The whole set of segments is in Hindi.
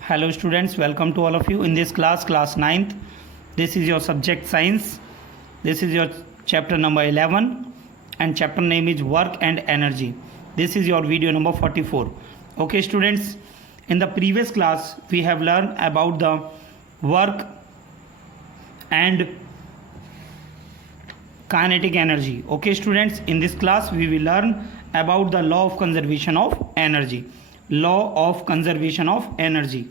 Hello students, welcome to all of you in this class 9th. This is your subject science. This is your chapter number 11 and chapter name is work and energy. This is your video number 44. Okay students, in the previous class we have learned about the work and kinetic energy. Okay students, in this class we will learn about the law of conservation of energy. Law of conservation of energy.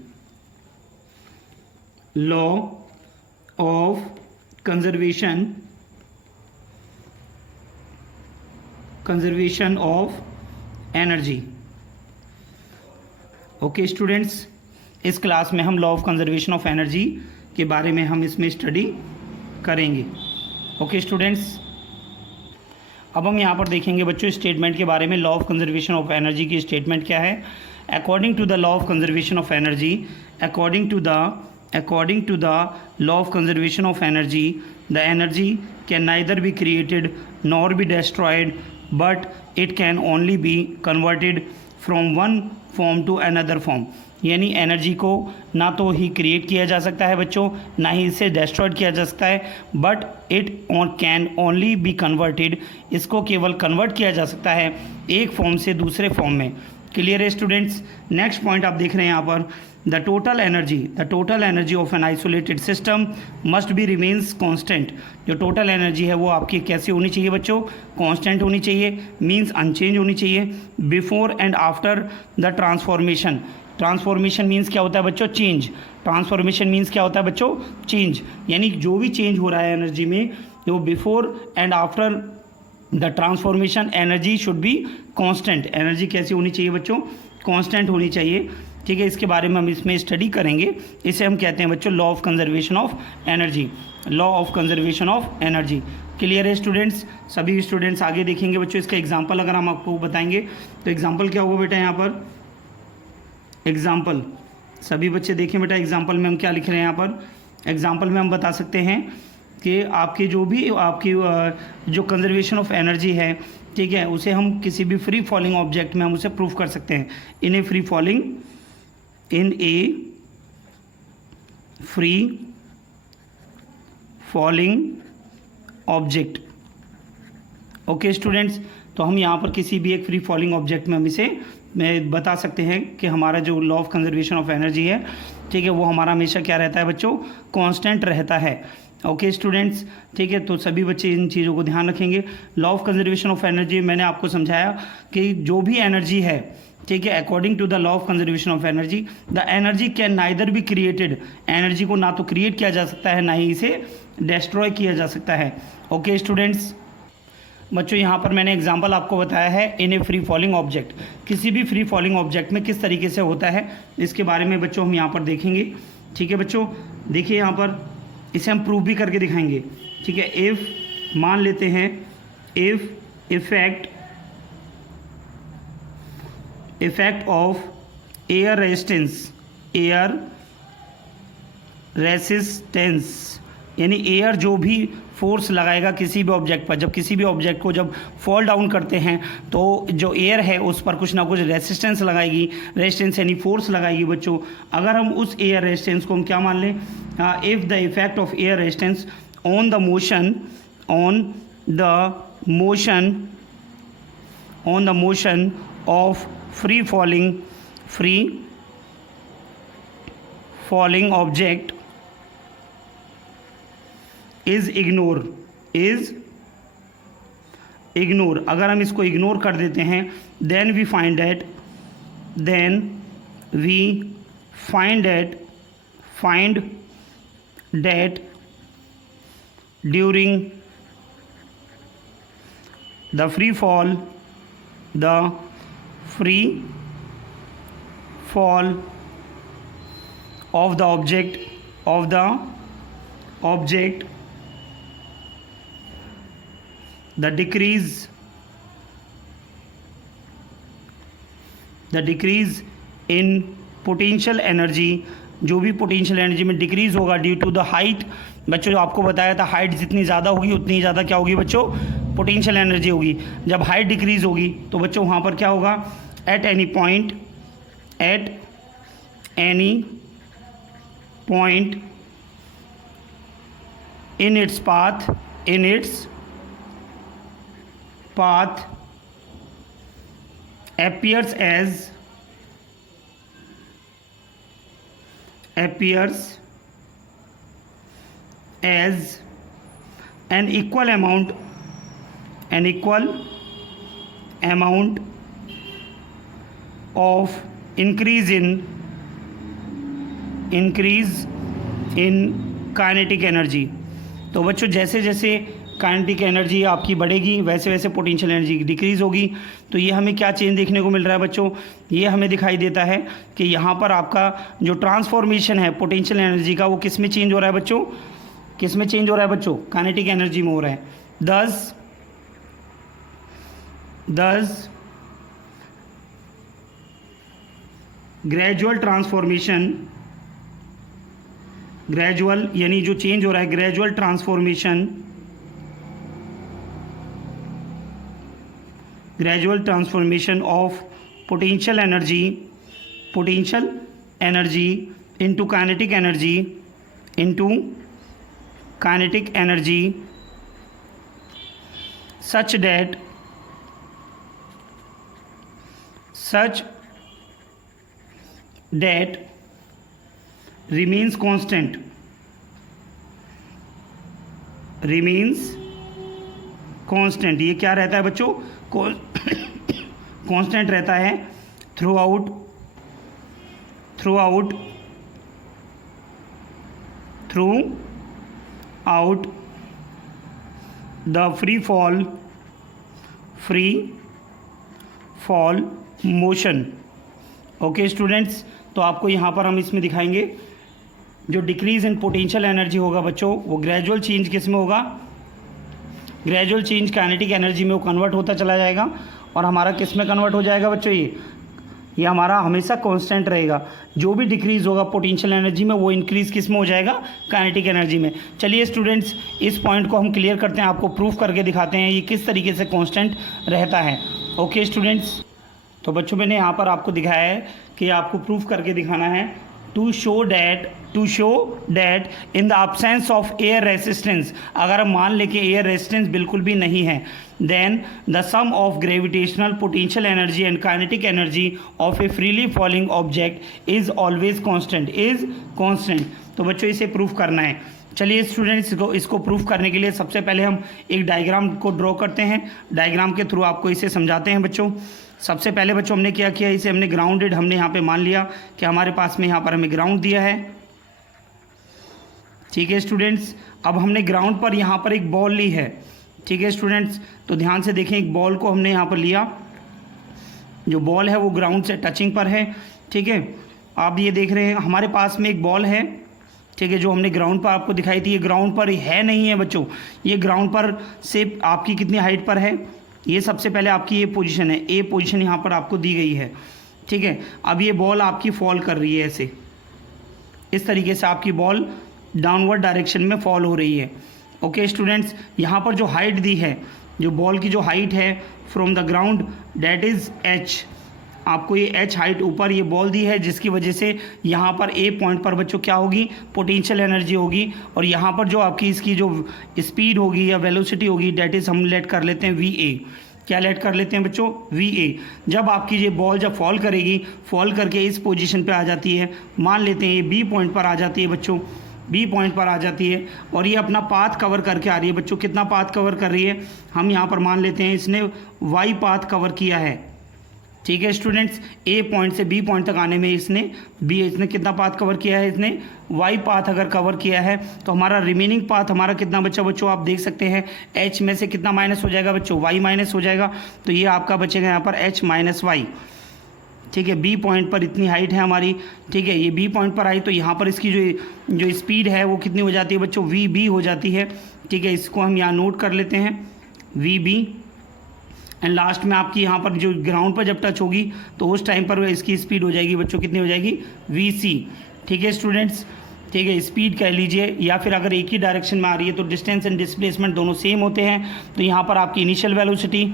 Law of conservation of energy. Okay students, इस क्लास में हम law of conservation of energy के बारे में हम इसमें स्टडी करेंगे. ओके स्टूडेंट्स, अब हम यहाँ पर देखेंगे बच्चों स्टेटमेंट के बारे में. Law of conservation of energy की स्टेटमेंट क्या है? According to the law of conservation of energy, according to the law of conservation of energy, the energy can neither be created nor be destroyed, but it can only be converted from one form to another form. यानी एनर्जी को ना तो ही क्रिएट किया जा सकता है बच्चों, ना ही इसे डिस्ट्रॉयड किया जा सकता है, but it can only be converted. इसको केवल कन्वर्ट किया जा सकता है एक फॉर्म से दूसरे फॉर्म में. क्लियर है स्टूडेंट्स? नेक्स्ट पॉइंट आप देख रहे हैं यहाँ पर, the total energy of an isolated system must be remains constant. जो टोटल एनर्जी है वो आपकी कैसी होनी चाहिए बच्चों? कॉन्स्टेंट होनी चाहिए, मीन्स अनचेंज होनी चाहिए. Before and after the transformation. Transformation means क्या होता है बच्चों? चेंज. ट्रांसफॉर्मेशन मीन्स क्या होता है बच्चों? चेंज. यानी जो भी चेंज हो रहा है एनर्जी में, वो before and after the transformation energy should be constant. Energy कैसी होनी चाहिए बच्चों? कांस्टेंट होनी चाहिए. ठीक है, इसके बारे में हम इसमें स्टडी करेंगे. इसे हम कहते हैं बच्चों law of conservation of energy. Law of conservation of energy. Clear है स्टूडेंट्स? सभी स्टूडेंट्स आगे देखेंगे बच्चों. इसका एग्जांपल अगर हम आपको बताएंगे तो एग्जांपल क्या होगा बेटा? यहाँ पर एग्जांपल, सभी बच्चे देखें बेटा. एग्जांपल में हम क्या लिख रहे हैं यहाँ पर? एग्जांपल में हम बता सकते हैं कि आपके जो भी आपकी जो कंजर्वेशन ऑफ एनर्जी है, ठीक है, उसे हम किसी भी फ्री फॉलिंग ऑब्जेक्ट में हम उसे प्रूव कर सकते हैं. In a free falling object. Okay students, तो हम यहाँ पर किसी भी एक फ्री फॉलिंग ऑब्जेक्ट में हम इसे बता सकते हैं कि हमारा जो law of conservation of energy है, ठीक है, वो हमारा हमेशा क्या रहता है बच्चों? कांस्टेंट रहता है. ओके स्टूडेंट्स, ठीक है, तो सभी बच्चे इन चीज़ों को ध्यान रखेंगे. Law of conservation of energy मैंने आपको समझाया कि जो भी एनर्जी है, ठीक है, according to the law of conservation of energy, the energy can neither be created. Energy को ना तो क्रिएट किया जा सकता है, ना ही इसे डिस्ट्रॉय किया जा सकता है. ओके स्टूडेंट्स, बच्चों यहाँ पर मैंने एग्जांपल आपको बताया है इन ए फ्री फॉलिंग ऑब्जेक्ट. किसी भी फ्री फॉलिंग ऑब्जेक्ट में किस तरीके से होता है, इसके बारे में बच्चों हम यहाँ पर देखेंगे. ठीक है बच्चों, देखिए यहाँ पर इसे हम प्रूव भी करके दिखाएंगे. ठीक है, इफ़ मान लेते हैं, if effect of air resistance, यानी एयर जो भी फोर्स लगाएगा किसी भी ऑब्जेक्ट पर, जब किसी भी ऑब्जेक्ट को जब फॉल डाउन करते हैं तो जो एयर है उस पर कुछ ना कुछ रेसिस्टेंस लगाएगी. रेजिस्टेंस यानी फोर्स लगाएगी बच्चों. अगर हम उस एयर रेजिस्टेंस को हम क्या मान लें? If the effect of air resistance on the motion of free falling object is ignore. अगर हम इसको इग्नोर कर देते हैं, then we find that during the free fall of the object, the decrease in potential energy, जो भी पोटेंशियल एनर्जी में डिक्रीज होगा ड्यू टू द हाइट. बच्चों जो आपको बताया था, हाइट जितनी ज़्यादा होगी उतनी ज़्यादा क्या होगी बच्चों? पोटेंशियल एनर्जी होगी. जब हाइट डिक्रीज होगी तो बच्चों वहाँ पर क्या होगा? At any point in its path appears as an equal amount of increase in kinetic energy. तो बच्चों जैसे जैसे काइनेटिक एनर्जी आपकी बढ़ेगी वैसे वैसे पोटेंशियल एनर्जी डिक्रीज़ होगी। तो ये हमें क्या चेंज देखने को मिल रहा है बच्चों, ये हमें दिखाई देता है कि यहाँ पर आपका जो ट्रांसफॉर्मेशन है पोटेंशियल एनर्जी का वो किस में चेंज हो रहा है बच्चों, किस में चेंज हो रहा है बच्चों, काइनेटिक एनर्जी में हो रहा है। दस ग्रेजुअल ट्रांसफॉर्मेशन, ग्रेजुअल यानी जो चेंज हो रहा है, gradual transformation of potential energy into kinetic energy such that remains constant ये क्या रहता है बच्चों, कांस्टेंट रहता है through out the free fall motion. Okay students, तो आपको यहाँ पर हम इसमें दिखाएंगे जो डिक्रीज इन पोटेंशियल एनर्जी होगा बच्चों वो ग्रेजुअल चेंज किस में होगा, ग्रेजुअल चेंज काइनेटिक एनर्जी में वो कन्वर्ट होता चला जाएगा। और हमारा किस में कन्वर्ट हो जाएगा बच्चों, ये हमारा हमेशा कांस्टेंट रहेगा। जो भी डिक्रीज़ होगा पोटेंशियल एनर्जी में वो इंक्रीज़ किस में हो जाएगा, काइनेटिक एनर्जी में। चलिए स्टूडेंट्स इस पॉइंट को हम क्लियर करते हैं, आपको प्रूफ करके दिखाते हैं ये किस तरीके से कांस्टेंट रहता है। ओके स्टूडेंट्स, तो बच्चों मैंने यहाँ पर आपको दिखाया है कि आपको प्रूफ करके दिखाना है to show that in the absence of air resistance, अगर हम मान लें कि एयर रेसिस्टेंस बिल्कुल भी नहीं है, then the sum of gravitational potential energy and kinetic energy of a freely falling object is always constant, तो बच्चों इसे प्रूफ करना है। चलिए स्टूडेंट्स इसको प्रूफ करने के लिए सबसे पहले हम एक डायग्राम को ड्रॉ करते हैं, डायग्राम के थ्रू आपको इसे समझाते हैं बच्चों। सबसे पहले बच्चों हमने क्या किया, इसे हमने ग्राउंडेड, हमने यहाँ पे मान लिया कि हमारे पास में यहाँ पर हमें ग्राउंड दिया है, ठीक है स्टूडेंट्स। अब हमने ग्राउंड पर यहाँ पर एक बॉल ली है, ठीक है स्टूडेंट्स। तो ध्यान से देखें, एक बॉल को हमने यहाँ पर लिया, जो बॉल है वो ग्राउंड से टचिंग पर है, ठीक है। आप ये देख रहे हैं हमारे पास में एक बॉल है, ठीक है, जो हमने ग्राउंड पर आपको दिखाई थी। ये ग्राउंड पर है नहीं है बच्चों, ये ग्राउंड पर से आपकी कितनी हाइट पर है, ये सबसे पहले आपकी ये पोजीशन है, ए पोजीशन यहाँ पर आपको दी गई है, ठीक है। अब ये बॉल आपकी फॉल कर रही है ऐसे, इस तरीके से आपकी बॉल डाउनवर्ड डायरेक्शन में फॉल हो रही है। ओके स्टूडेंट्स, यहाँ पर जो हाइट दी है, जो बॉल की जो हाइट है from the ground that is H, आपको ये एच हाइट ऊपर ये बॉल दी है, जिसकी वजह से यहाँ पर ए पॉइंट पर बच्चों क्या होगी, पोटेंशियल एनर्जी होगी। और यहाँ पर जो आपकी इसकी जो स्पीड होगी या वेलोसिटी होगी दैट इज़ हम लेट कर लेते हैं वी ए। क्या लेट कर लेते हैं बच्चों, वी ए। जब आपकी ये बॉल जब फॉल करेगी, फॉल करके इस पोजीशन पे आ जाती है, मान लेते हैं ये बी पॉइंट पर आ जाती है बच्चों, बी पॉइंट पर आ जाती है और ये अपना पाथ कवर करके आ रही है बच्चों। कितना पाथ कवर कर रही है, हम यहाँ पर मान लेते हैं इसने वाई पाथ कवर किया है, ठीक है स्टूडेंट्स। ए पॉइंट से बी पॉइंट तक आने में इसने कितना पाथ कवर किया है, इसने वाई पाथ अगर कवर किया है तो हमारा रिमेनिंग पाथ हमारा कितना बचा बच्चों, आप देख सकते हैं एच में से कितना माइनस हो जाएगा बच्चों, वाई माइनस हो जाएगा। तो ये आपका बचेगा यहाँ पर एच माइनस वाई, ठीक है। बी पॉइंट पर इतनी हाइट है हमारी, ठीक है, ये बी पॉइंट पर आई तो यहाँ पर इसकी जो स्पीड है वो कितनी हो जाती है बच्चों, वी बी हो जाती है, ठीक है। इसको हम यहाँ नोट कर लेते हैं वी बी। एंड लास्ट में आपकी यहाँ पर जो ग्राउंड पर जब टच होगी तो उस टाइम पर इसकी स्पीड हो जाएगी बच्चों, कितनी हो जाएगी, वी सी, ठीक है स्टूडेंट्स, ठीक है। स्पीड कह लीजिए, या फिर अगर एक ही डायरेक्शन में आ रही है तो डिस्टेंस एंड डिस्प्लेसमेंट दोनों सेम होते हैं। तो यहाँ पर आपकी इनिशियल वेलोसिटी,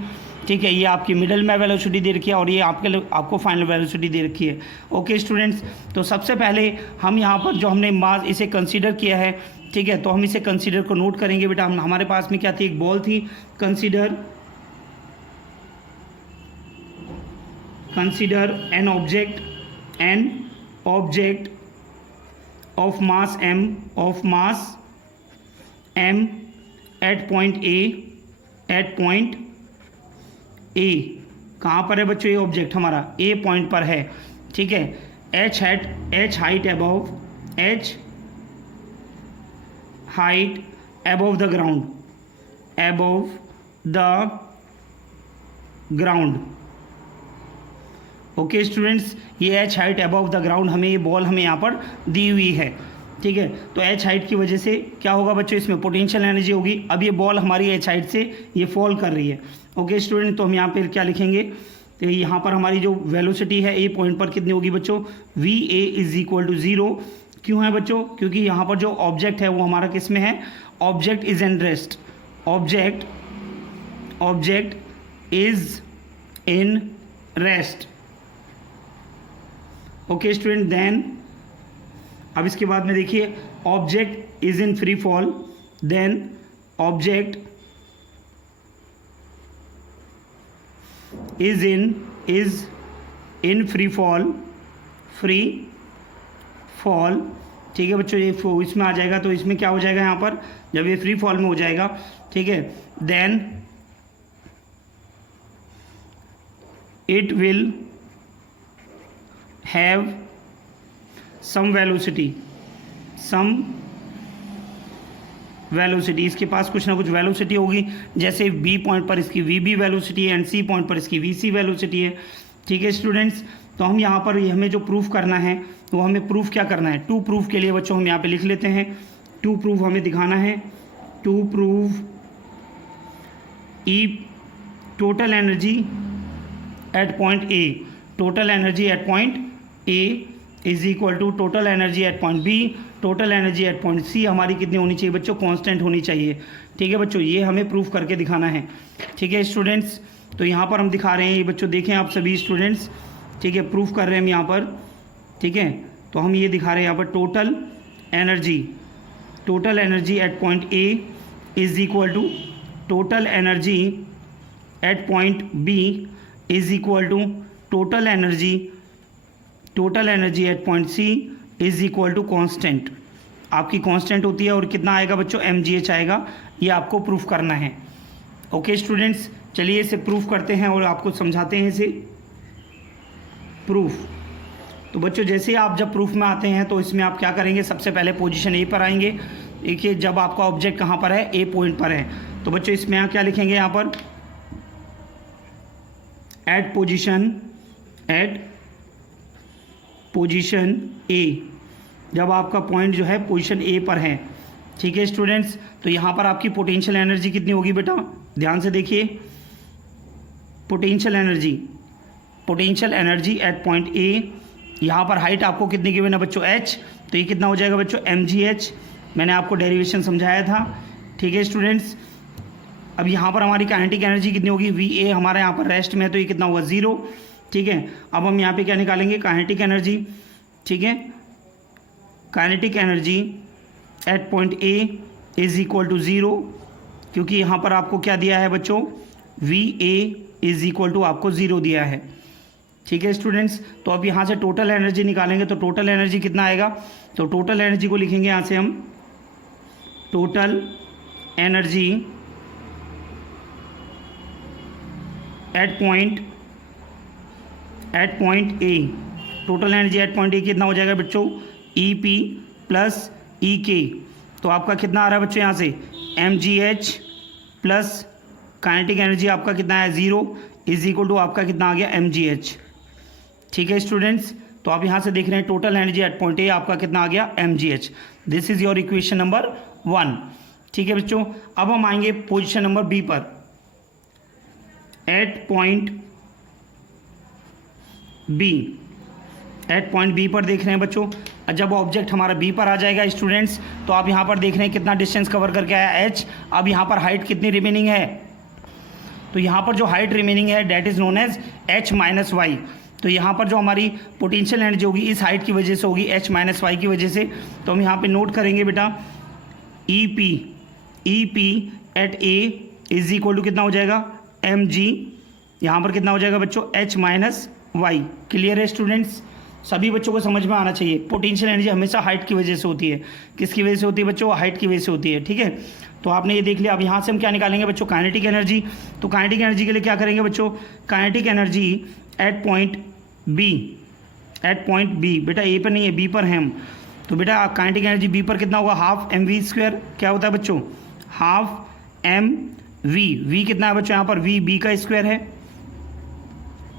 ठीक है, ये आपकी मिडल में वेलोसिटी दे रखी है और ये आपको फाइनल वेलोसिटी दे रखी है। ओके स्टूडेंट्स, तो सबसे पहले हम यहाँ पर जो हमने मास इसे कंसीडर किया है, ठीक है, तो हम इसे कंसीडर को नोट करेंगे बेटा। हमारे पास में क्या थी, एक बॉल थी। Consider an object of mass m at point A. कहाँ पर है बच्चों ये ऑब्जेक्ट हमारा, ए पॉइंट पर है, ठीक है। h height above the ground. Okay students, ये h height above the ground हमें ये बॉल हमें यहाँ पर दी हुई है, ठीक है। तो h हाइट की वजह से क्या होगा बच्चों, इसमें पोटेंशियल एनर्जी होगी। अब ये बॉल हमारी h हाइट से ये फॉल कर रही है। ओके स्टूडेंट, तो हम यहाँ पर क्या लिखेंगे, तो यहाँ पर हमारी जो वेलोसिटी है ए पॉइंट पर कितनी होगी बच्चों, we A is equal to 0। क्यों है बच्चों, क्योंकि यहाँ पर जो ऑब्जेक्ट है वो हमारा किस में है, object is in rest, object is in rest. Okay student, then अब इसके बाद में देखिए, object is in free fall, then object is in free fall, ठीक है बच्चों। ये इसमें आ जाएगा, तो इसमें क्या हो जाएगा यहाँ पर, जब ये फ्री फॉल में हो जाएगा, ठीक है, then it will have some velocity, इसके पास कुछ ना कुछ वेलोसिटी होगी। जैसे बी पॉइंट पर इसकी वी बी वेलोसिटी है एंड सी पॉइंट पर इसकी वी सी वेलोसिटी है, ठीक है स्टूडेंट्स। तो हम यहाँ पर हमें जो प्रूफ करना है, तो हमें प्रूफ क्या करना है, टू प्रूफ के लिए बच्चों हम यहाँ पे लिख लेते हैं, टू प्रूफ हमें दिखाना है, to proof E total energy at point A, total energy at point A is equal to total energy at point B, total energy at point C हमारी कितनी होनी चाहिए बच्चों, कांस्टेंट होनी चाहिए, ठीक है बच्चों। ये हमें प्रूफ करके दिखाना है, ठीक है स्टूडेंट्स। तो यहाँ पर हम दिखा रहे हैं, ये बच्चों देखें आप सभी स्टूडेंट्स, ठीक है, प्रूफ कर रहे हैं हम यहाँ पर, ठीक है। तो हम ये दिखा रहे हैं यहाँ पर, total energy at point A is equal to total energy at point B is equal to total energy at point C is equal to constant. आपकी कांस्टेंट होती है और कितना आएगा बच्चों, mgh आएगा। ये आपको प्रूफ करना है। ओके स्टूडेंट्स, चलिए इसे प्रूफ करते हैं और आपको समझाते हैं इसे प्रूफ। तो बच्चों जैसे ही आप जब प्रूफ में आते हैं तो इसमें आप क्या करेंगे, सबसे पहले पोजीशन ए पर आएंगे। देखिए जब आपका ऑब्जेक्ट कहाँ पर है, ए पॉइंट पर है, तो बच्चों इसमें आप क्या लिखेंगे यहाँ पर, एट पोजीशन ए, जब आपका पॉइंट जो है पोजीशन ए पर है, ठीक है स्टूडेंट्स। तो यहाँ पर आपकी पोटेंशियल एनर्जी कितनी होगी बेटा, ध्यान से देखिए, पोटेंशियल एनर्जी एट पॉइंट ए, यहाँ पर हाइट आपको कितनी गिवन है बच्चों, h, तो ये कितना हो जाएगा बच्चों, mgh। मैंने आपको डेरिवेशन समझाया था, ठीक है स्टूडेंट्स। अब यहाँ पर हमारी काइनेटिक एनर्जी कितनी होगी, va हमारा यहाँ पर रेस्ट में है, तो ये कितना होगा 0, ठीक है। अब हम यहाँ पे क्या निकालेंगे, काइनेटिक एनर्जी, ठीक है, kinetic energy at point A is equal to 0, क्योंकि यहाँ पर आपको क्या दिया है बच्चों, va इज इक्वल टू आपको 0 दिया है, ठीक है स्टूडेंट्स। तो अब यहाँ से टोटल एनर्जी निकालेंगे, तो टोटल एनर्जी कितना आएगा, तो टोटल एनर्जी को लिखेंगे यहाँ से हम, total energy at point A, total energy at point ए कितना हो जाएगा बच्चों, EP प्लस EK। तो आपका कितना आ रहा है बच्चों यहाँ से, mgh प्लस काइनेटिक एनर्जी आपका कितना है 0 इज इक्वल टू आपका कितना आ गया mgh, ठीक है स्टूडेंट्स। तो आप यहाँ से देख रहे हैं total energy at point A आपका कितना आ गया mgh। This is your equation number 1, ठीक है बच्चों। अब हम आएंगे पोजीशन नंबर बी पर, एट पॉइंट बी पर देख रहे हैं बच्चों। जब ऑब्जेक्ट हमारा बी पर आ जाएगा स्टूडेंट्स, तो आप यहाँ पर देख रहे हैं कितना डिस्टेंस कवर करके आया h। अब यहाँ पर हाइट कितनी रिमेनिंग है, तो यहाँ पर जो हाइट रिमेनिंग है that is known as h minus Y. तो यहाँ पर जो हमारी पोटेंशियल एनर्जी होगी इस हाइट की वजह से होगी h माइनस वाई की वजह से। तो हम यहाँ पे नोट करेंगे बेटा E P at A is equal to कितना हो जाएगा mg, यहाँ पर कितना हो जाएगा बच्चों h माइनस वाई। क्लियर है स्टूडेंट्स? सभी बच्चों को समझ में आना चाहिए पोटेंशियल एनर्जी हमेशा हाइट की वजह से होती है। किसकी वजह से होती है बच्चों? हाइट की वजह से होती है। ठीक है, तो आपने ये देख लिया। अब यहाँ से हम क्या निकालेंगे बच्चों? Kinetic energy. तो काइनेटिक एनर्जी के लिए क्या करेंगे बच्चों? Kinetic energy at point B, बेटा ए पर नहीं है बी पर है हम। तो बेटा काइनेटिक एनर्जी बी पर कितना होगा? Half M V square. क्या होता है बच्चों? हाफ एम वी कितना है बच्चों? यहाँ पर वी बी का स्क्वायर है,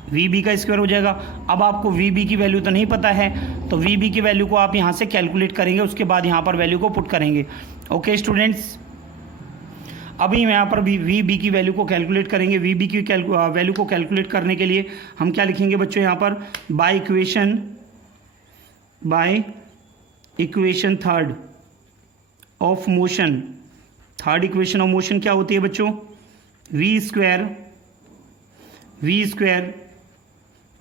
वी बी का स्क्वायर हो जाएगा। अब आपको वी बी की वैल्यू तो नहीं पता है, तो वी बी की वैल्यू को आप यहाँ से कैलकुलेट करेंगे, उसके बाद यहाँ पर वैल्यू को पुट करेंगे। ओके स्टूडेंट्स, अभी यहाँ पर वी बी की वैल्यू को कैलकुलेट करेंगे। वी बी की वैल्यू को कैलकुलेट करने के लिए हम क्या लिखेंगे बच्चों? यहाँ पर by equation third of motion. Third equation of motion क्या होती है बच्चों? V square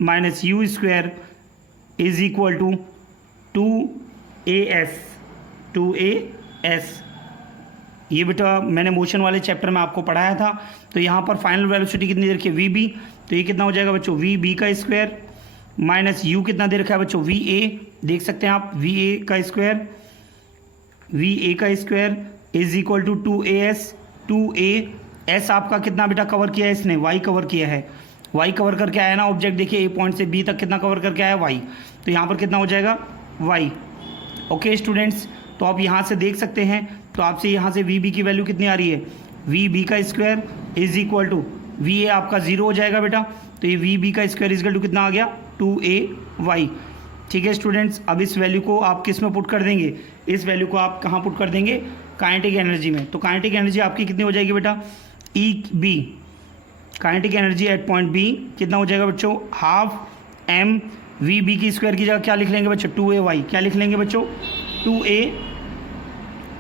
minus U square is equal to 2as। ये बेटा मैंने मोशन वाले चैप्टर में आपको पढ़ाया था। तो यहाँ पर फाइनल वेलोसिटी कितनी दे रखी है? V B. तो ये कितना हो जाएगा बच्चों? वी बी का स्क्वायर माइनस यू कितना दे रखा है बच्चों? We A. देख सकते हैं आप, वी ए का square is equal to 2as। 2as आपका कितना बेटा कवर किया है इसने? y कवर किया है। y कवर करके आया ना ऑब्जेक्ट। देखिए ए पॉइंट से बी तक कितना कवर करके आया? y। तो यहाँ पर कितना हो जाएगा? y। ओके स्टूडेंट्स, तो आप यहाँ से देख सकते हैं। तो आपसे यहाँ से वी बी की वैल्यू कितनी आ रही है? वी बी का square is equal to V A आपका 0 हो जाएगा बेटा। तो ये वी बी का स्क्वायर इज इक्वल टू कितना आ गया? 2ay। ठीक है स्टूडेंट्स, अब इस वैल्यू को आप किस में पुट कर देंगे? इस वैल्यू को आप कहाँ पुट कर देंगे? काइनेटिक एनर्जी में। तो काइनेटिक एनर्जी आपकी कितनी हो जाएगी बेटा? E B, kinetic energy at point B कितना हो जाएगा बच्चों? हाफ एम वी बी की स्क्वायर की जगह क्या लिख लेंगे बच्चों? 2ay। क्या लिख लेंगे बच्चों?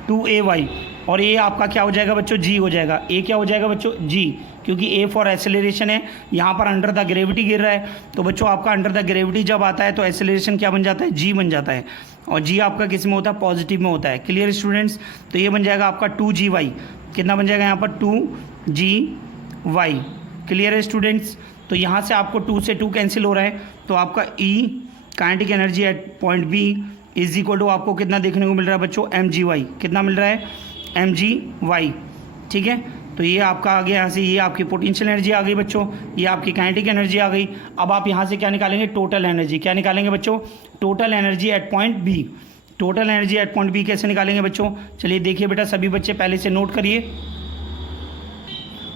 2ay। और ए आपका क्या हो जाएगा बच्चों? जी हो जाएगा। ए क्या हो जाएगा बच्चों? जी, क्योंकि ए फॉर एक्सेलरेशन है। यहाँ पर अंडर द ग्रेविटी गिर रहा है। तो बच्चों आपका अंडर द ग्रेविटी जब आता है तो एक्सेलरेशन क्या बन जाता है? जी बन जाता है। और जी आपका किस में होता है? पॉजिटिव में होता है। Clear students? तो ये बन जाएगा आपका 2gy। कितना बन जाएगा यहाँ पर? 2gy। क्लियर है स्टूडेंट्स? तो यहाँ से आपको 2 से 2 कैंसिल हो रहा है। तो आपका E kinetic energy at point B is equal to आपको कितना देखने को मिल रहा है बच्चों? mgy। कितना मिल रहा है? mgy। ठीक है, तो ये आपका आ गया यहाँ से। ये आपकी पोटेंशियल एनर्जी आ गई बच्चों, ये आपकी काइनेटिक एनर्जी आ गई। अब आप यहाँ से क्या निकालेंगे? Total energy. क्या निकालेंगे बच्चों? Total energy at point B. Total energy at point B कैसे निकालेंगे बच्चों? चलिए देखिए बेटा, सभी बच्चे पहले से नोट करिए।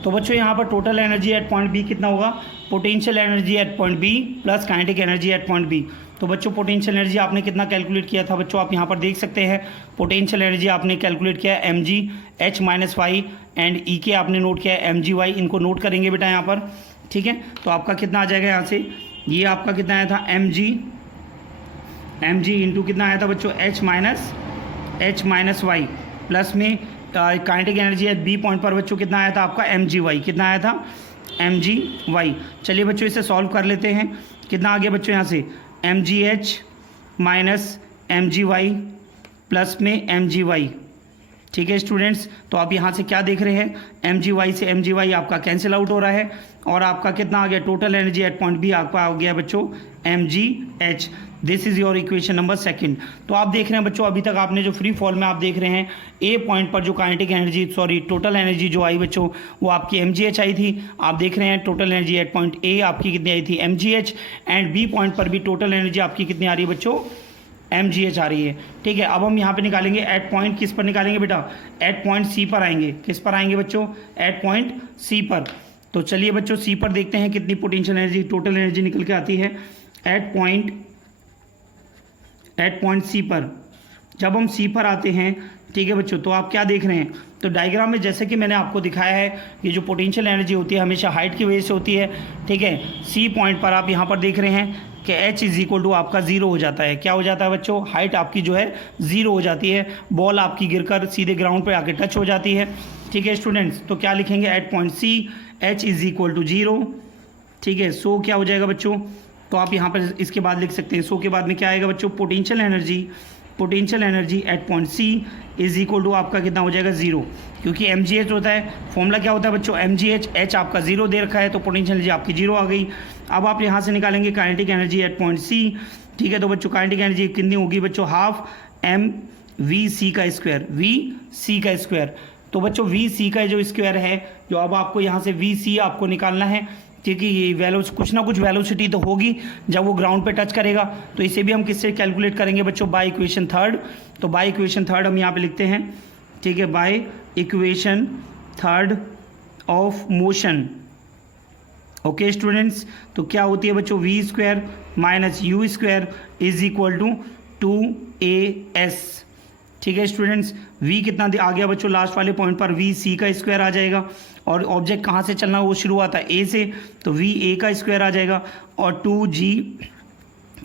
तो बच्चों यहाँ पर total energy at point B कितना होगा? Potential energy at point B plus kinetic energy at point B. तो बच्चों पोटेंशियल एनर्जी आपने कितना कैलकुलेट किया था बच्चों? आप यहाँ पर देख सकते हैं पोटेंशियल एनर्जी आपने कैलकुलेट किया है mg h minus y and E के आपने नोट किया है mgy। इनको नोट करेंगे बेटा यहाँ पर। ठीक है, तो आपका कितना आ जाएगा यहाँ से? ये आपका कितना आया था? mg इंटू कितना आया था बच्चों? h माइनस वाई प्लस में kinetic energy at B point पर बच्चों कितना आया था आपका? mgy। कितना आया था? mgy। चलिए बच्चों इसे सॉल्व कर लेते हैं। कितना आ गया बच्चों यहाँ से? mgh माइनस mgy प्लस में mgy। ठीक है स्टूडेंट्स, तो आप यहाँ से क्या देख रहे हैं? mgy से mgy आपका कैंसिल आउट हो रहा है और आपका कितना आ गया? Total energy at point B आपका आ गया बच्चों mgh। This is your equation number second. तो आप देख रहे हैं बच्चों, अभी तक आपने जो फ्री फॉल में आप देख रहे हैं ए पॉइंट पर जो काइनेटिक एनर्जी टोटल एनर्जी जो आई बच्चों वो आपकी mgh आई थी। आप देख रहे हैं टोटल एनर्जी एट पॉइंट ए आपकी कितनी आई थी? mgh। एंड बी पॉइंट पर भी टोटल एनर्जी आपकी कितनी आ रही है बच्चों? mgh आ रही है। ठीक है, अब हम यहाँ पे निकालेंगे एट पॉइंट। किस पर निकालेंगे बेटा? एट पॉइंट सी पर आएंगे। किस पर आएंगे बच्चों? एट पॉइंट सी पर। तो चलिए बच्चों सी पर देखते हैं कितनी पोटेंशियल एनर्जी टोटल एनर्जी निकल के आती है एट पॉइंट सी पर। जब हम सी पर आते हैं, ठीक है बच्चों, तो आप क्या देख रहे हैं? तो डायग्राम में जैसे कि मैंने आपको दिखाया है, ये जो पोटेंशियल एनर्जी होती है हमेशा हाइट की वजह से होती है। ठीक है, सी पॉइंट पर आप यहाँ पर देख रहे हैं कि h इज इक्वल टू आपका 0 हो जाता है। क्या हो जाता है बच्चों? हाइट आपकी जो है 0 हो जाती है। बॉल आपकी गिरकर सीधे ग्राउंड पर आके टच हो जाती है। ठीक है स्टूडेंट्स, तो क्या लिखेंगे? At point C H is equal to 0, ठीक है। सो क्या हो जाएगा बच्चों, तो आप यहाँ पर इसके बाद लिख सकते हैं, सो के बाद में क्या आएगा बच्चों, potential energy at point C is equal to आपका कितना हो जाएगा 0, क्योंकि mgh होता है, फॉर्मूला क्या होता है बच्चों, mgh, h आपका 0 दे रखा है तो पोटेंशियल एनर्जी आपकी 0 आ गई। अब आप यहाँ से निकालेंगे kinetic energy at point C, ठीक है। तो बच्चों काइनेटिक एनर्जी कितनी होगी बच्चों, हाफ m वी सी का स्क्वायर, तो बच्चों वी सी का जो स्क्वायर है, जो अब आपको यहाँ से वी सी आपको निकालना है, क्योंकि ये कुछ ना कुछ वेलोसिटी तो होगी जब वो ग्राउंड पे टच करेगा। तो इसे भी हम किससे कैलकुलेट करेंगे बच्चों, बाय इक्वेशन थर्ड। तो बाय इक्वेशन थर्ड हम यहाँ पे लिखते हैं, ठीक है, by equation third of motion. Okay students, तो क्या होती है बच्चों, V square minus U square is equal to 2as, ठीक है स्टूडेंट्स। v कितना आ गया बच्चों, लास्ट वाले पॉइंट पर v c का स्क्वायर आ जाएगा, और ऑब्जेक्ट कहाँ से चलना, वो शुरू आता है a से, तो v a का स्क्वायर आ जाएगा, और 2g,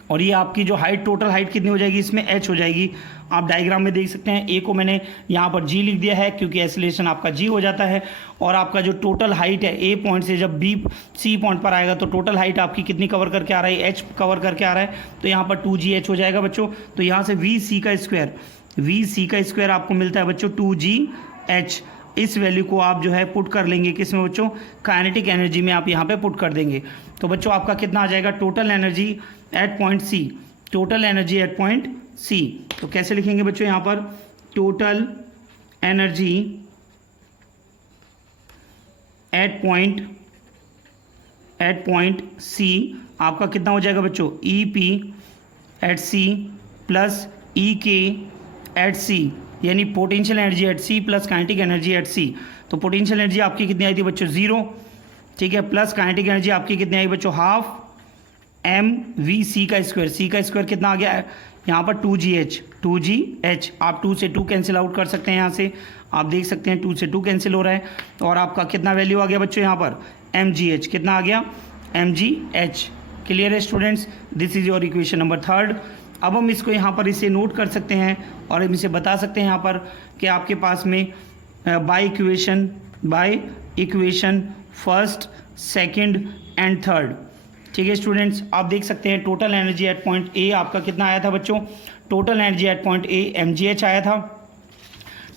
और ये आपकी जो हाइट, टोटल हाइट कितनी हो जाएगी, इसमें h हो जाएगी। आप डायग्राम में देख सकते हैं, a को मैंने यहाँ पर g लिख दिया है क्योंकि एक्सेलरेशन आपका g हो जाता है, और आपका जो टोटल हाइट है a पॉइंट से जब b c पॉइंट पर आएगा तो टोटल हाइट आपकी कितनी कवर करके आ रही है, h कवर करके आ रहा है, तो यहाँ पर 2gh हो जाएगा बच्चों। तो यहाँ से v c का स्क्वायर आपको मिलता है बच्चों 2gh। इस वैल्यू को आप जो है पुट कर लेंगे किस में बच्चों, काइनेटिक एनर्जी में आप यहाँ पे पुट कर देंगे। तो बच्चों आपका कितना आ जाएगा, total energy at point C, तो कैसे लिखेंगे बच्चों, यहाँ पर total energy at point C आपका कितना हो जाएगा बच्चों, EP at C plus EK at C, यानी potential energy at C plus kinetic energy at C. तो पोटेंशियल एनर्जी आपकी कितनी आई थी बच्चों, 0, ठीक है, प्लस काइनेटिक एनर्जी आपकी कितनी आई बच्चों, हाफ m v c का स्क्वायर कितना आ गया है यहाँ पर 2gh। आप 2 से 2 कैंसिल आउट कर सकते हैं, यहाँ से आप देख सकते हैं 2 से 2 कैंसिल हो रहा है, और आपका कितना वैल्यू आ गया बच्चों यहाँ पर, mgh, कितना आ गया, mgh। क्लियर है students, this is your equation number third. अब हम इसको यहाँ पर इसे नोट कर सकते हैं और हम इसे बता सकते हैं यहाँ पर कि आपके पास में by equation first, second and third, ठीक है स्टूडेंट्स। आप देख सकते हैं total energy at point A आपका कितना आया था बच्चों, total energy at point A mgh आया था,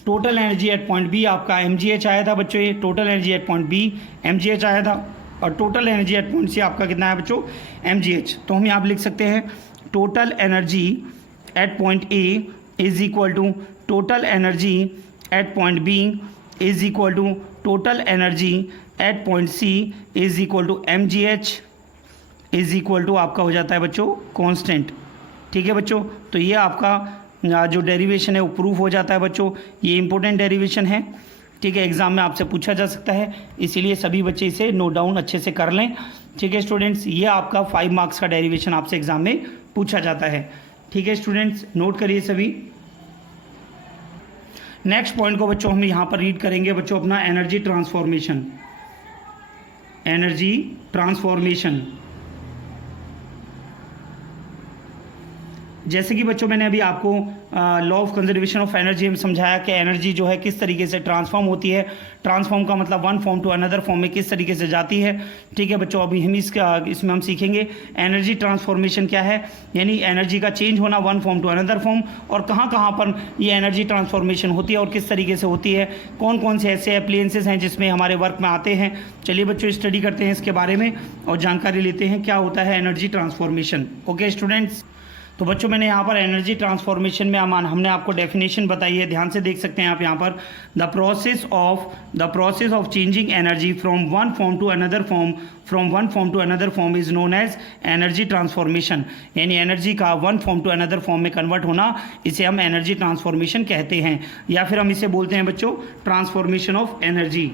total energy at point B आपका mgh आया था बच्चों, ये total energy at point B mgh आया था, और total energy at point C आपका कितना है बच्चों, mgh। तो हम यहाँ पर लिख सकते हैं total energy at point A is equal to total energy at point B is equal to total energy at point C is equal to mgh is equal to आपका हो जाता है बच्चों कांस्टेंट, ठीक है बच्चों। तो ये आपका जो डेरिवेशन है वो प्रूफ हो जाता है बच्चों, ये इंपॉर्टेंट डेरिवेशन है, ठीक है, एग्जाम में आपसे पूछा जा सकता है, इसीलिए सभी बच्चे इसे नोट डाउन अच्छे से कर लें, ठीक है स्टूडेंट्स। ये आपका 5 मार्क्स का डेरिवेशन आपसे एग्जाम में पूछा जाता है, ठीक है स्टूडेंट्स, नोट करिए सभी। नेक्स्ट पॉइंट को बच्चों हम यहाँ पर रीड करेंगे बच्चों, अपना एनर्जी ट्रांसफॉर्मेशन। जैसे कि बच्चों मैंने अभी आपको law of conservation of energy में समझाया कि एनर्जी जो है किस तरीके से ट्रांसफॉर्म होती है, ट्रांसफॉर्म का मतलब one form to another form में किस तरीके से जाती है, ठीक है बच्चों। अभी हम इसमें हम सीखेंगे एनर्जी ट्रांसफॉर्मेशन क्या है, यानी एनर्जी का चेंज होना one form to another form, और कहाँ कहाँ पर ये एनर्जी ट्रांसफॉर्मेशन होती है और किस तरीके से होती है, कौन कौन से ऐसे एप्लायंसेस हैं जिसमें हमारे वर्क में आते हैं। चलिए बच्चों स्टडी करते हैं इसके बारे में और जानकारी लेते हैं क्या होता है एनर्जी ट्रांसफॉर्मेशन। ओके स्टूडेंट्स, तो बच्चों मैंने यहाँ पर एनर्जी ट्रांसफॉर्मेशन में हमने आपको डेफिनेशन बताई है, ध्यान से देख सकते हैं आप यहाँ पर, the process of changing energy from one form to another form is known as energy transformation, यानी एनर्जी का one form to another form में कन्वर्ट होना, इसे हम एनर्जी ट्रांसफॉर्मेशन कहते हैं, या फिर हम इसे बोलते हैं बच्चों ट्रांसफॉर्मेशन ऑफ एनर्जी।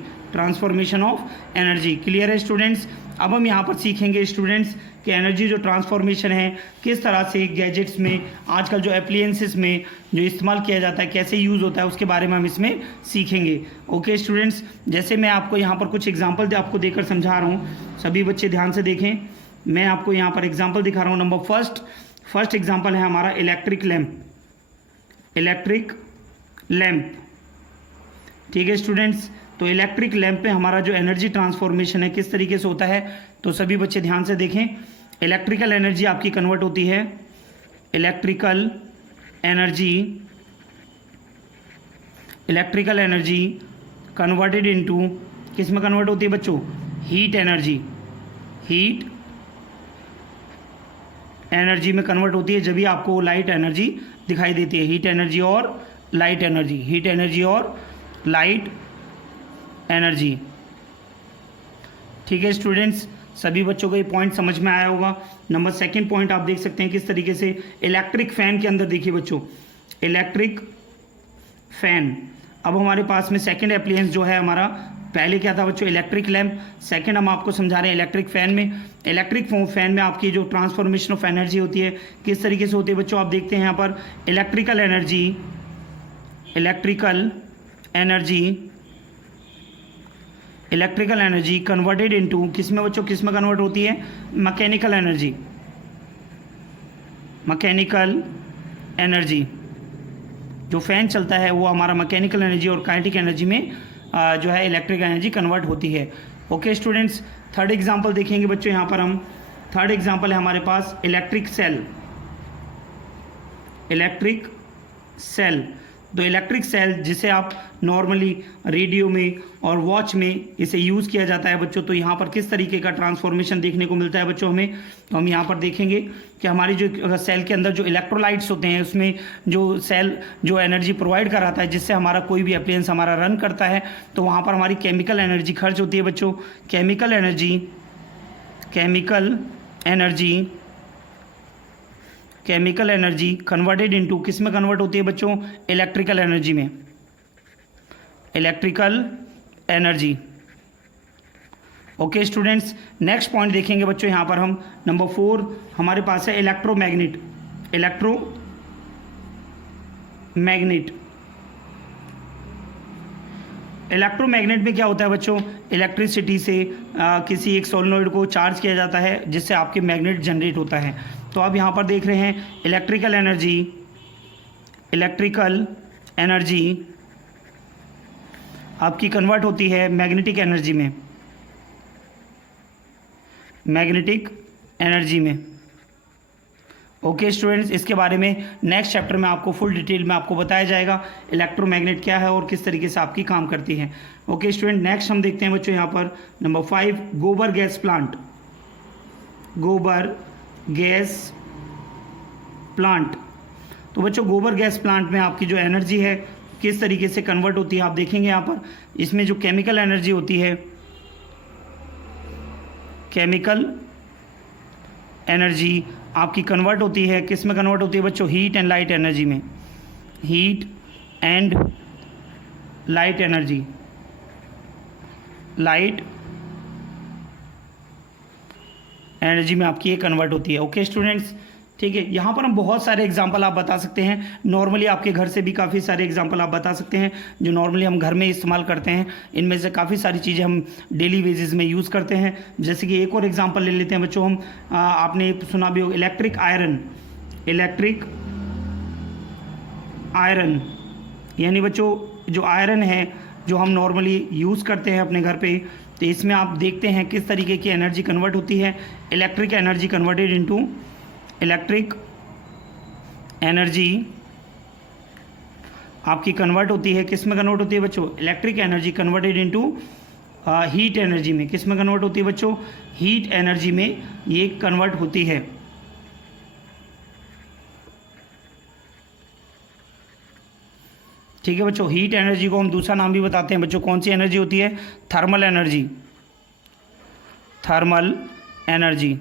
क्लियर है स्टूडेंट्स। अब हम यहाँ पर सीखेंगे स्टूडेंट्स कि एनर्जी जो ट्रांसफॉर्मेशन है किस तरह से गैजेट्स में, आजकल जो एप्लायंसेस में जो इस्तेमाल किया जाता है, कैसे यूज़ होता है, उसके बारे में हम इसमें सीखेंगे। ओके स्टूडेंट्स, जैसे मैं आपको यहाँ पर कुछ एग्जांपल आपको देकर समझा रहा हूँ, सभी बच्चे ध्यान से देखें। मैं आपको यहाँ पर एग्जांपल दिखा रहा हूँ। नंबर फर्स्ट एग्जांपल है हमारा इलेक्ट्रिक लैंप, ठीक है स्टूडेंट्स। तो इलेक्ट्रिक लैंप में हमारा जो एनर्जी ट्रांसफॉर्मेशन है किस तरीके से होता है, तो सभी बच्चे ध्यान से देखें। इलेक्ट्रिकल एनर्जी आपकी कन्वर्ट होती है, इलेक्ट्रिकल एनर्जी कन्वर्टेड इनटू, किस में कन्वर्ट होती है बच्चों, हीट एनर्जी में कन्वर्ट होती है जब भी आपको लाइट एनर्जी दिखाई देती है। हीट एनर्जी और लाइट एनर्जी। ठीक है स्टूडेंट्स, सभी बच्चों को ये पॉइंट समझ में आया होगा। नंबर सेकंड पॉइंट आप देख सकते हैं किस तरीके से इलेक्ट्रिक फैन के अंदर देखिए बच्चों, इलेक्ट्रिक फैन। अब हमारे पास में सेकंड एप्लीएंस जो है हमारा, पहले क्या था बच्चों, इलेक्ट्रिक लैंप, सेकंड हम आपको समझा रहे हैं इलेक्ट्रिक फैन में। इलेक्ट्रिक फैन में आपकी जो ट्रांसफॉर्मेशन ऑफ एनर्जी होती है किस तरीके से होती है बच्चों, आप देखते हैं यहाँ पर इलेक्ट्रिकल एनर्जी कन्वर्टेड इनटू, किस में बच्चों, किस में कन्वर्ट होती है, मैकेनिकल एनर्जी। जो फैन चलता है वो हमारा मैकेनिकल एनर्जी और काइनेटिक एनर्जी में जो है इलेक्ट्रिक एनर्जी कन्वर्ट होती है। ओके स्टूडेंट्स, थर्ड एग्जांपल देखेंगे बच्चों। यहाँ पर हम थर्ड एग्जांपल है हमारे पास इलेक्ट्रिक सेल। तो इलेक्ट्रिक सेल जिसे आप नॉर्मली रेडियो में और वॉच में इसे यूज़ किया जाता है बच्चों, तो यहाँ पर किस तरीके का ट्रांसफॉर्मेशन देखने को मिलता है बच्चों हमें, तो हम यहाँ पर देखेंगे कि हमारी जो सेल के अंदर जो इलेक्ट्रोलाइट्स होते हैं उसमें जो सेल जो एनर्जी प्रोवाइड कराता है जिससे हमारा कोई भी अप्लायंस हमारा रन करता है, तो वहाँ पर हमारी केमिकल एनर्जी खर्च होती है बच्चों। केमिकल एनर्जी कन्वर्टेड इनटू, किस में कन्वर्ट होती है बच्चों, electrical energy. Okay students, next point देखेंगे बच्चों। यहाँ पर हम नंबर 4 हमारे पास है इलेक्ट्रोमैग्नेट। इलेक्ट्रोमैग्नेट में क्या होता है बच्चों, इलेक्ट्रिसिटी से किसी एक सोलेनॉइड को चार्ज किया जाता है जिससे आपके मैग्नेट जनरेट होता है। तो आप यहाँ पर देख रहे हैं इलेक्ट्रिकल एनर्जी आपकी कन्वर्ट होती है मैग्नेटिक एनर्जी में। ओके स्टूडेंट्स, इसके बारे में नेक्स्ट चैप्टर में आपको फुल डिटेल में आपको बताया जाएगा इलेक्ट्रोमैग्नेट क्या है और किस तरीके से आपकी काम करती है। ओके स्टूडेंट, नेक्स्ट हम देखते हैं बच्चों यहाँ पर नंबर 5 गोबर गैस प्लांट। तो बच्चों गोबर गैस प्लांट में आपकी जो एनर्जी है किस तरीके से कन्वर्ट होती है, आप देखेंगे यहाँ पर इसमें जो केमिकल एनर्जी होती है, केमिकल एनर्जी आपकी कन्वर्ट होती है, किस में कन्वर्ट होती है बच्चों, हीट एंड लाइट एनर्जी में। लाइट एनर्जी में आपकी ये कन्वर्ट होती है। ओके स्टूडेंट्स, ठीक है। यहाँ पर हम बहुत सारे एग्जांपल आप बता सकते हैं, नॉर्मली आपके घर से भी काफ़ी सारे एग्जांपल आप बता सकते हैं जो नॉर्मली हम घर में इस्तेमाल करते हैं। इनमें से काफ़ी सारी चीज़ें हम डेली बेसिस में यूज़ करते हैं। जैसे कि एक और एग्जांपल ले लेते हैं बच्चों हम, आपने सुना भी होगा इलेक्ट्रिक आयरन, यानी बच्चों जो आयरन है जो हम नॉर्मली यूज़ करते हैं अपने घर पे, तो इसमें आप देखते हैं किस तरीके की एनर्जी कन्वर्ट होती है, electric energy converted into electric energy आपकी कन्वर्ट होती है, किस में कन्वर्ट होती है बच्चों, electric energy converted into heat energy में। किस में कन्वर्ट होती है बच्चों, हीट एनर्जी में ये कन्वर्ट होती है। ठीक है बच्चों, हीट एनर्जी को हम दूसरा नाम भी बताते हैं बच्चों, कौन सी एनर्जी होती है, थर्मल एनर्जी।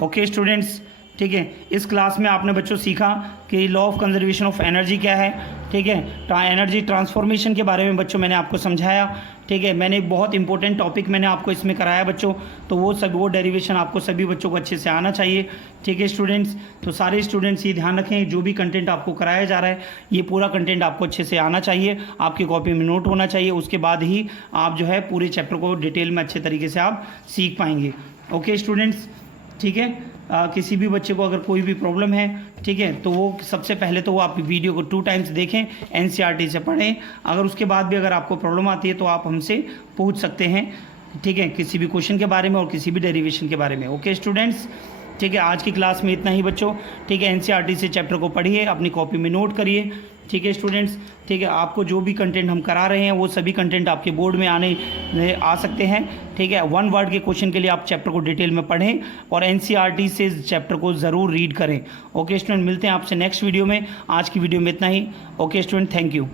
ओके स्टूडेंट्स, ठीक है। इस क्लास में आपने बच्चों सीखा कि law of conservation of energy क्या है, ठीक है। एनर्जी ट्रांसफॉर्मेशन के बारे में बच्चों मैंने आपको समझाया, ठीक है। मैंने बहुत इंपॉर्टेंट टॉपिक मैंने आपको इसमें कराया बच्चों, तो वो डेरिवेशन आपको सभी बच्चों को अच्छे से आना चाहिए, ठीक है स्टूडेंट्स। तो सारे स्टूडेंट्स ये ध्यान रखें, जो भी कंटेंट आपको कराया जा रहा है ये पूरा कंटेंट आपको अच्छे से आना चाहिए, आपकी कॉपी में नोट होना चाहिए, उसके बाद ही आप जो है पूरे चैप्टर को डिटेल में अच्छे तरीके से आप सीख पाएंगे। ओके स्टूडेंट्स, ठीक है। किसी भी बच्चे को अगर कोई भी प्रॉब्लम है, ठीक है, तो वो सबसे पहले तो वो आप वीडियो को 2 टाइम्स देखें, एनसीईआरटी से पढ़ें। अगर उसके बाद भी अगर आपको प्रॉब्लम आती है तो आप हमसे पूछ सकते हैं, ठीक है, किसी भी क्वेश्चन के बारे में और किसी भी डेरिवेशन के बारे में। ओके स्टूडेंट्स, ठीक है, आज की क्लास में इतना ही बच्चों, ठीक है। एनसीईआरटी से चैप्टर को पढ़िए, अपनी कॉपी में नोट करिए, ठीक है स्टूडेंट्स, ठीक है। आपको जो भी कंटेंट हम करा रहे हैं वो सभी कंटेंट आपके बोर्ड में आ सकते हैं, ठीक है। 1 वर्ड के क्वेश्चन के लिए आप चैप्टर को डिटेल में पढ़ें और एनसीईआरटी से चैप्टर को ज़रूर रीड करें। ओके स्टूडेंट, मिलते हैं आपसे नेक्स्ट वीडियो में। आज की वीडियो में इतना ही। Okay student, thank you.